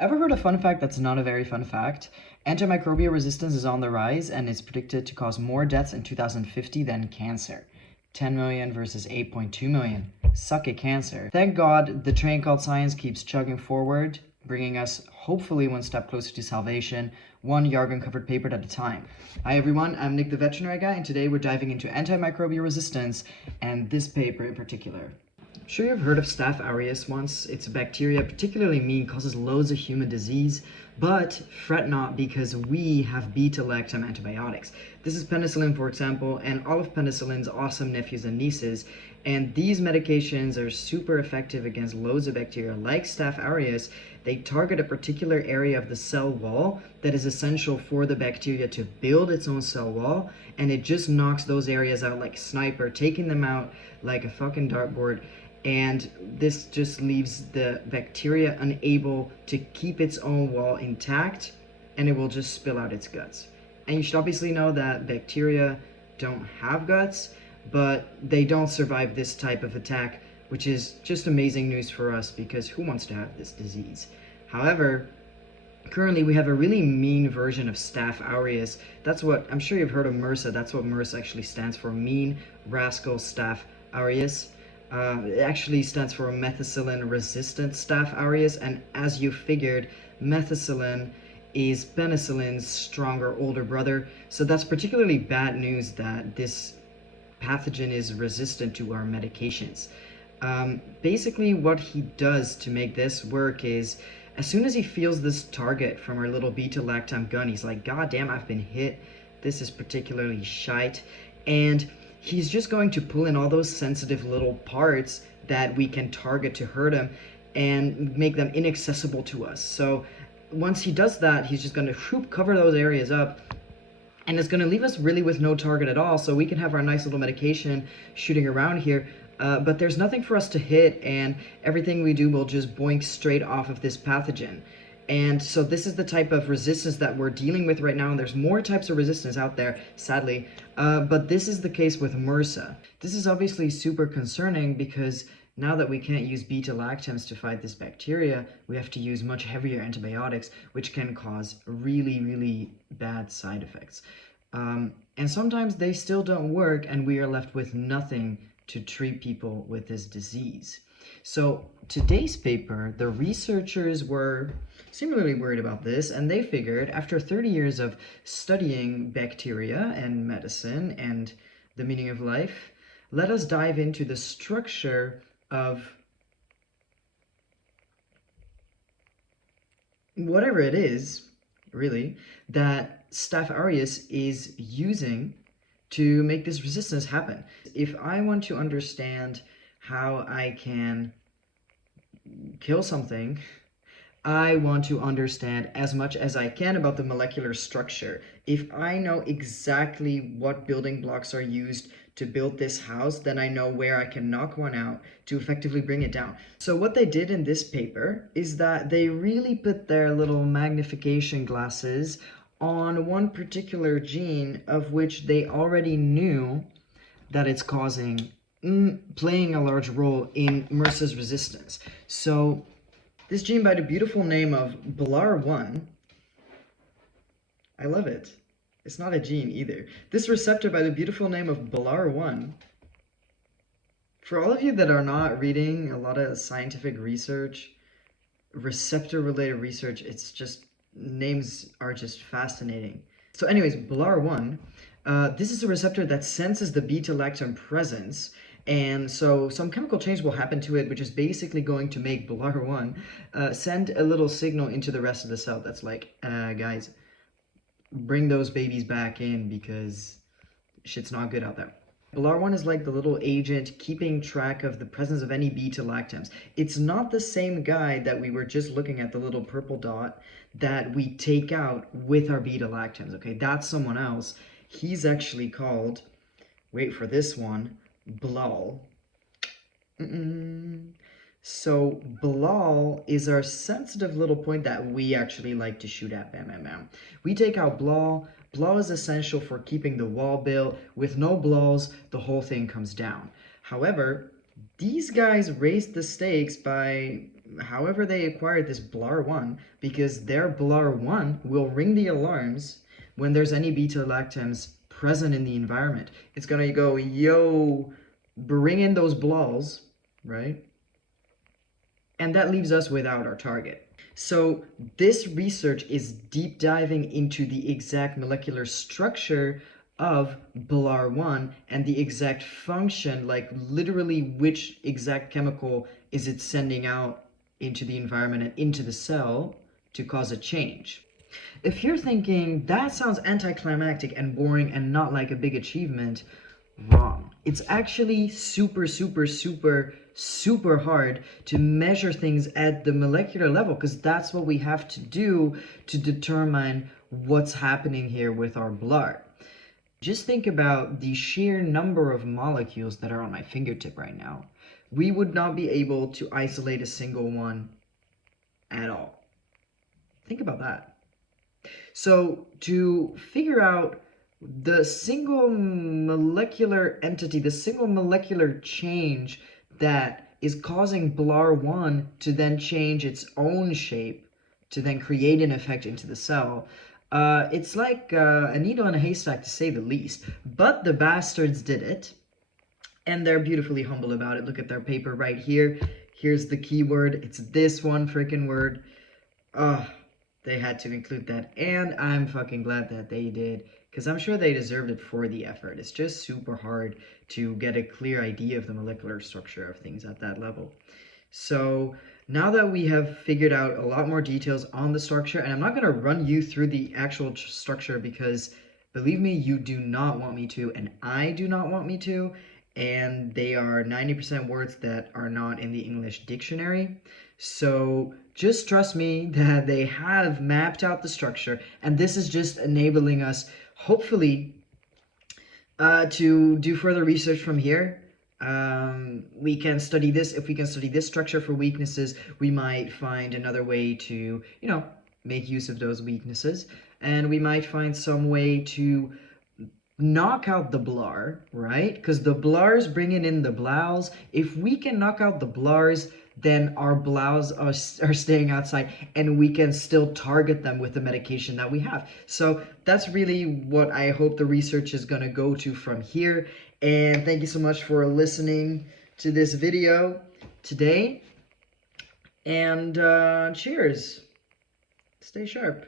Ever heard a fun fact that's not a very fun fact? Antimicrobial resistance is on the rise and is predicted to cause more deaths in 2050 than cancer. 10 million versus 8.2 million. Suck it, cancer. Thank God the train called science keeps chugging forward, bringing us hopefully one step closer to salvation, one jargon-covered paper at a time. Hi everyone, I'm Nick the Veterinary Guy, and today we're diving into antimicrobial resistance, and this paper in particular. Sure, you've heard of Staph aureus once. It's a bacteria particularly mean, causes loads of human disease, but fret not because we have beta-lactam antibiotics. This is penicillin, for example, and all of penicillin's awesome nephews and nieces, and these medications are super effective against loads of bacteria like Staph aureus. They target a particular area of the cell wall that is essential for the bacteria to build its own cell wall, and it just knocks those areas out like a sniper, taking them out like a fucking dartboard. And this just leaves the bacteria unable to keep its own wall intact, and it will just spill out its guts. And you should obviously know that bacteria don't have guts, but they don't survive this type of attack, which is just amazing news for us because who wants to have this disease? However, currently we have a really mean version of Staph aureus. That's what, I'm sure you've heard of MRSA, that's what MRSA actually stands for, mean rascal Staph aureus. It actually stands for methicillin-resistant Staph aureus, and as you figured, methicillin is penicillin's stronger older brother, so that's particularly bad news that this pathogen is resistant to our medications. Basically, what he does to make this work is, as soon as he feels this target from our little beta-lactam gun, he's like, God damn, I've been hit. This is particularly shite. And he's just going to pull in all those sensitive little parts that we can target to hurt him and make them inaccessible to us. So once he does that, he's just going to cover those areas up, and it's going to leave us really with no target at all, so we can have our nice little medication shooting around here, but there's nothing for us to hit, and everything we do will just boink straight off of this pathogen. And so this is the type of resistance that we're dealing with right now, and there's more types of resistance out there, sadly, but this is the case with MRSA. This is obviously super concerning because now that we can't use beta-lactams to fight this bacteria, we have to use much heavier antibiotics, which can cause really, really bad side effects. And sometimes they still don't work, and we are left with nothing to treat people with this disease. So today's paper, the researchers were similarly worried about this, and they figured after 30 years of studying bacteria and medicine and the meaning of life, let us dive into the structure of whatever it is, really, that Staph aureus is using to make this resistance happen. If I want to understand how I can kill something, I want to understand as much as I can about the molecular structure. If I know exactly what building blocks are used to build this house, then I know where I can knock one out to effectively bring it down. So what they did in this paper is that they really put their little magnification glasses on one particular gene of which they already knew that it's playing a large role in MRSA's resistance. So this gene by the beautiful name of BLAR1, I love it. It's not a gene either. This receptor by the beautiful name of BLAR1, for all of you that are not reading a lot of scientific research, receptor-related research, it's just, names are just fascinating. So anyways, BLAR1, this is a receptor that senses the beta-lactam presence, and so some chemical change will happen to it, which is basically going to make BLAR1 send a little signal into the rest of the cell that's like, guys, bring those babies back in because shit's not good out there. BLAR1 is like the little agent keeping track of the presence of any beta-lactams. It's not the same guy that we were just looking at, the little purple dot, that we take out with our beta-lactams, okay? That's someone else. He's actually called, wait for this one, BLAL. So BLAL is our sensitive little point that we actually like to shoot at. Bam, bam, bam. We take out BLAL. BLAL is essential for keeping the wall built. With no BLALs, the whole thing comes down. However, these guys raised the stakes by however they acquired this BLAR1, because their BLAR1 will ring the alarms when there's any beta-lactams present in the environment. It's going to go, yo, bring in those BLALs, right? And that leaves us without our target. So this research is deep diving into the exact molecular structure of BLAR1 and the exact function, like literally which exact chemical is it sending out into the environment and into the cell to cause a change. If you're thinking, that sounds anticlimactic and boring and not like a big achievement, wrong. It's actually super, super, super, super hard to measure things at the molecular level, because that's what we have to do to determine what's happening here with our BLAR. Just think about the sheer number of molecules that are on my fingertip right now. We would not be able to isolate a single one at all. Think about that. So to figure out the single molecular entity, the single molecular change that is causing BLAR1 to then change its own shape, to then create an effect into the cell, it's like a needle in a haystack, to say the least. But the bastards did it, and they're beautifully humble about it. Look at their paper right here. Here's the keyword. It's this one freaking word. They had to include that, and I'm fucking glad that they did, because I'm sure they deserved it for the effort. It's just super hard to get a clear idea of the molecular structure of things at that level. So now that we have figured out a lot more details on the structure, and I'm not going to run you through the actual structure, because believe me, you do not want me to, and I do not want me to, and they are 90% words that are not in the English dictionary. So just trust me that they have mapped out the structure, and this is just enabling us, hopefully, to do further research from here. We can study this. If we can study this structure for weaknesses, we might find another way to, make use of those weaknesses, and we might find some way to knock out the BLAR, right? Because the BLARs bringing in the BLAUs. If we can knock out the BLARs, then our BLAUs are staying outside, and we can still target them with the medication that we have. So that's really what I hope the research is going to go to from here. And thank you so much for listening to this video today. And cheers. Stay sharp.